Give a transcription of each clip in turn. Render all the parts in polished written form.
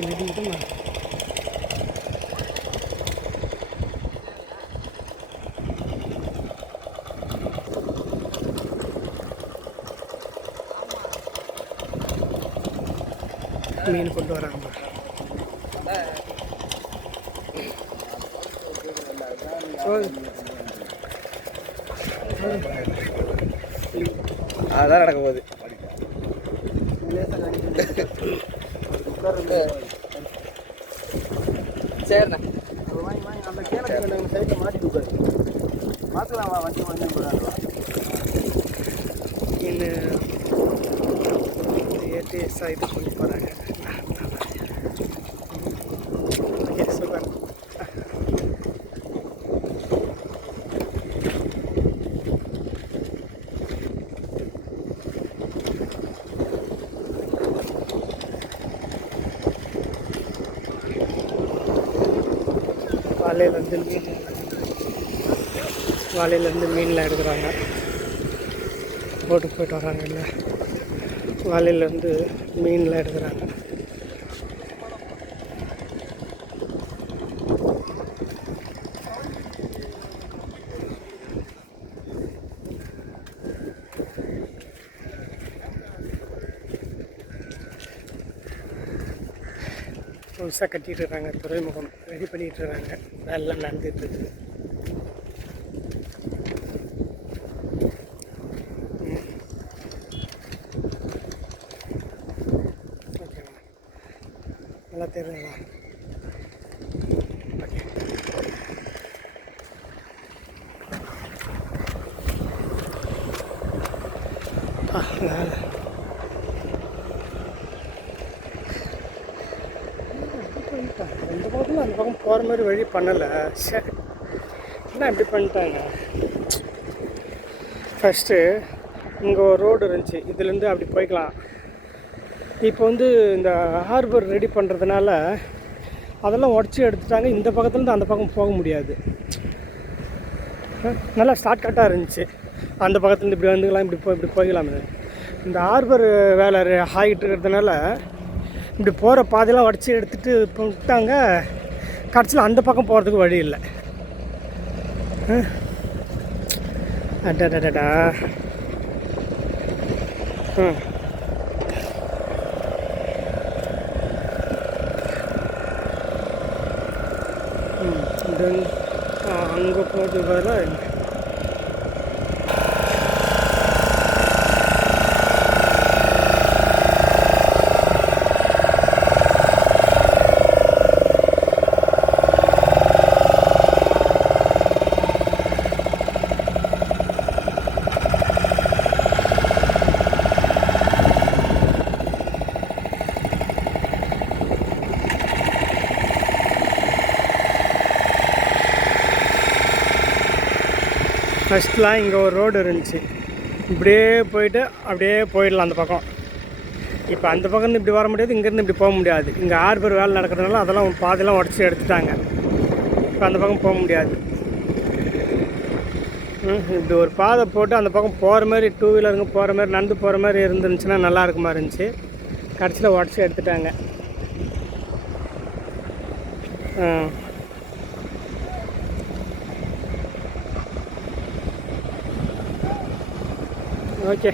மீன் இடிக்குதுமா. மீன் கொண்டு வராங்க. அதான் நடக்க போகுது. சரிண்ணா வாங்கி அந்த கேளை சைட்டில் மாட்டி கொடுப்பாரு. பார்த்துக்கலாம் வண்டி வாங்கி போடாதுவா. மீன் ஏற்றி இது பண்ணி போகிறாங்க. Okay super. வாழையிலேருந்து மீன்லாம் எடுக்கிறாங்க. போட்டுக்கு போயிட்டு வராங்க. இல்லை வாழையிலேருந்து மீன்லாம் எடுக்கிறாங்க. புதுசாக கட்டிகிட்டு இருக்காங்க. துறைமுகம் ரெடி பண்ணிகிட்டு இருக்காங்க. வேலைலாம் நடந்துட்டு இருக்குது. ஓகேண்ணா, நல்லா தெரியுங்களா? ஓகே. இந்த பக்கத்தில் அந்த பக்கம் போகிற மாதிரி வழி பண்ணலை. சரி, என்ன இப்படி பண்ணிட்டாங்க? ஃபஸ்ட்டு இங்கே ஒரு ரோடு இருந்துச்சு, இதுலேருந்து அப்படி போய்க்கலாம். இப்போ வந்து இந்த ஹார்பர் ரெடி பண்ணுறதுனால அதெல்லாம் உடச்சி எடுத்துட்டாங்க. இந்த பக்கத்துலேருந்து அந்த பக்கம் போக முடியாது. நல்லா ஷார்ட் கட்டாக இருந்துச்சு. அந்த பக்கத்துலேருந்து இப்படி வந்துக்கலாம், இப்படி போய்க்கலாம். இந்த ஹார்பர் வேலை ஆகிட்டு இருக்கிறதுனால இப்படி போகிற பாதையெல்லாம் உடச்சி எடுத்துகிட்டு விட்டாங்க. கடைசியில் அந்த பக்கம் போகிறதுக்கு வழி இல்லை. அடடடா. அங்கே போகிறது வேறு. ஃபஸ்ட்லாம் இங்கே ஒரு ரோடு இருந்துச்சு, இப்படியே போயிட்டு அப்படியே போயிடலாம் அந்த பக்கம். இப்போ அந்த பக்கம் இப்படி வர முடியாது, இங்கேருந்து இப்படி போக முடியாது. இங்கே ஹார்பர் வேலை நடக்கிறதுனால அதெல்லாம் பாதையெல்லாம் உடச்சி எடுத்துட்டாங்க. இப்போ அந்த பக்கம் போக முடியாது. இப்படி ஒரு பாதை போட்டு அந்த பக்கம் போகிற மாதிரி, டூ வீலருங்க போகிற மாதிரி, நடந்து போகிற மாதிரி இருந்துச்சுன்னா நல்லா இருக்குமா இருந்துச்சு. கடைசியில் உடச்சி எடுத்துட்டாங்க. ஓகே,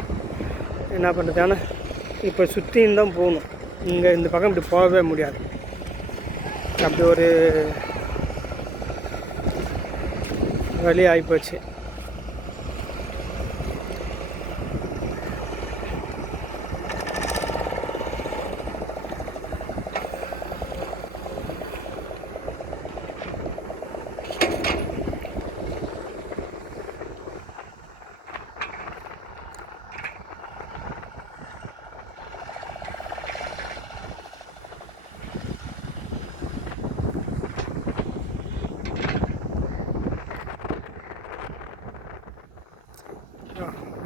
என்ன பண்ணுறது? ஆனால் இப்போ சுற்றின்னு தான் போகணும். இங்கே இந்த பக்கம் இப்படி போகவே முடியாது. அப்படி ஒரு வழி ஆகிப்போச்சு.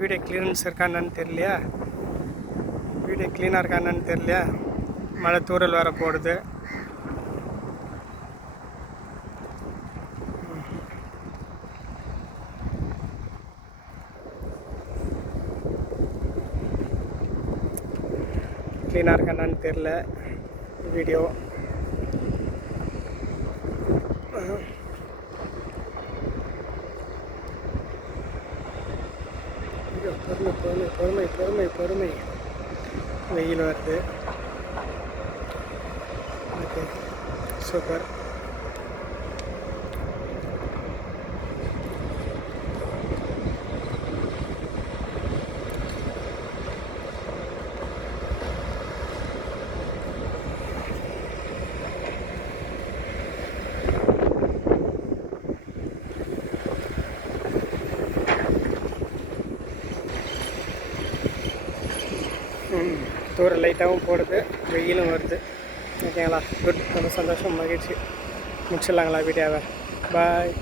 வீடியோ கிளீனன்ஸ் இருக்கான்னு தெரியலையா? வீடியோ க்ளீனாக இருக்கான்னு தெரியலையா? மழை தூரல் வேறு போடுது. க்ளீனாக இருக்கான்னு தெரியல வீடியோ. பொறுமை பொறுமை பொறுமை. வெயில் வருது. Okay, super. தூரம் லைட்டாகவும் போடுது, வெயிலும் வருது. ஓகேங்களா, குட். ரொம்ப சந்தோஷம், மகிழ்ச்சி. முடிச்சிடலாங்களா வீடியோவை? பாய்.